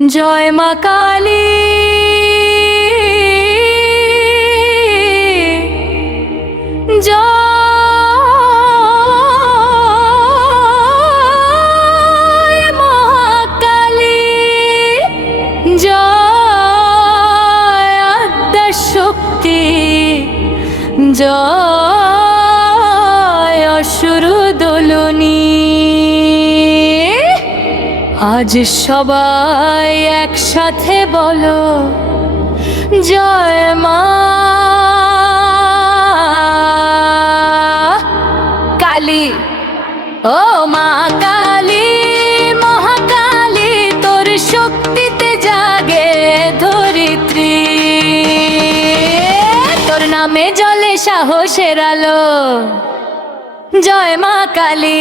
জয় মা কালী, জয় মহাকালী, জয় আদ্যশক্তি, জয় অসুর দোলনী। আজ সবাই একসাথে বলো জয় মা কালী। ও মা কালী, মহাকালী, তোর শক্তিতে জাগে ধরিত্রী, তোর নামে জ্বলে সাহসের আলো। জয় মা কালী,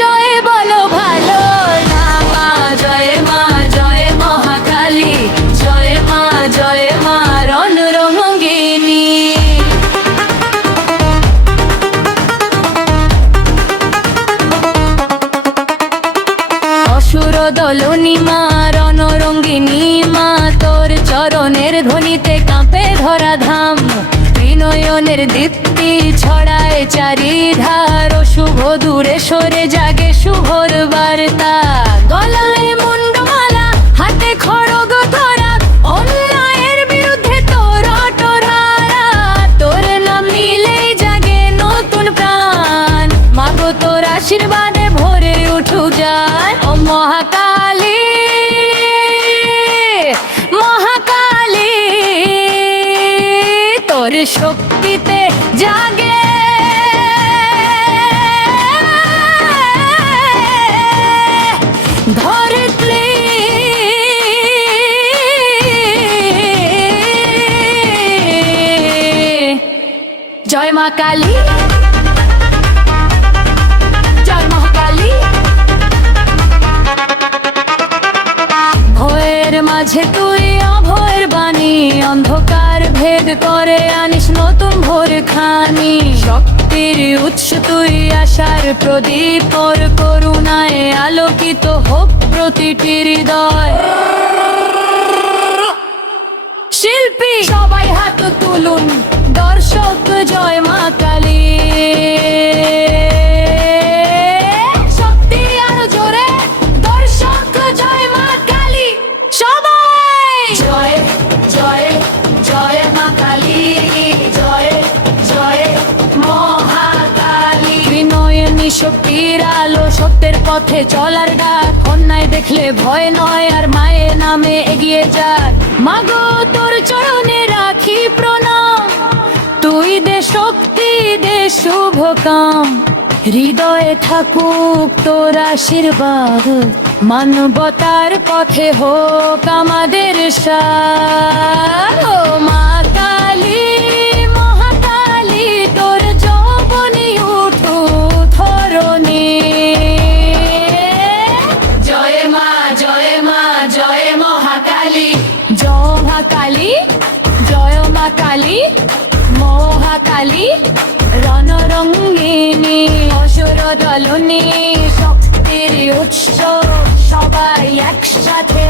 জয় বলো ভালো না মা। জয় মা, জয় মহাকালী, জয় মা, জয় মা রণরঙ্গিনী। অসুর দলনী মা, রণরঙ্গিনী মা, তোর চরণের ধ্বনিতে কাঁপে ধরা ধাম। নয়নের দীপ্তি ছড়ায় চারিধার, শুভ দূরে সরে জাগে শুভর বার্তা। গলায় মুন্ডমালা, হাতে খড়গ ধরা, অন্যায়ের বিরুদ্ধে তোর অটরারা। তোর নাম নিলেই জাগে নতুন প্রাণ, মাগো তোর আশীর্বাদে ভরে উঠু যায়। ও মহাকালী, মহাকালী, তোর শক্তিতে জাগে ধরিত্রী। জয় মা কালী, জয় মহাকালী। ভয়ের মাঝে তুই অভয়ের বাণী, অন্ধকার ভেদ করে আনিস নতুন ভোর খানি। শক্তির উৎস তুই, আশার প্রদীপ, তোর করুণায় আলোকিত হোক প্রতিটি হৃদয়। শিল্পী সবাই হাত তুলুন, দর্শক জয় মা কালী। শক্তি আরো জোরে, দর্শক জয় মা কালী। সবাই জয় জয় জয় মা কালী, জয় জয় মহাকালী। ত্রিনয়নী শক্তির আলো, সত্যের পথে চলার ডাক। অন্যায় দেখলে ভয় নয়, আর মায়ের নামে এগিয়ে যাক। মাগো তোর চরণে রাখি প্রণাম, তুই দে শক্তি, দে শুভ কাম। হৃদয়ে থাকুক তোর আশীর্বাদ, মানবতার পথে হোক আমাদের সাথ। ও মা কালী, মহাকালী, তোর যৌবনী উঠু ধরণী। জয় মা, জয় মা, জয় মহাকালী, জয় মহাকালী, জয় মা কালী, মহাকালী রণরঙ্গিনী। অসুর দলনী, শক্তির উৎস, সবাই একসাথে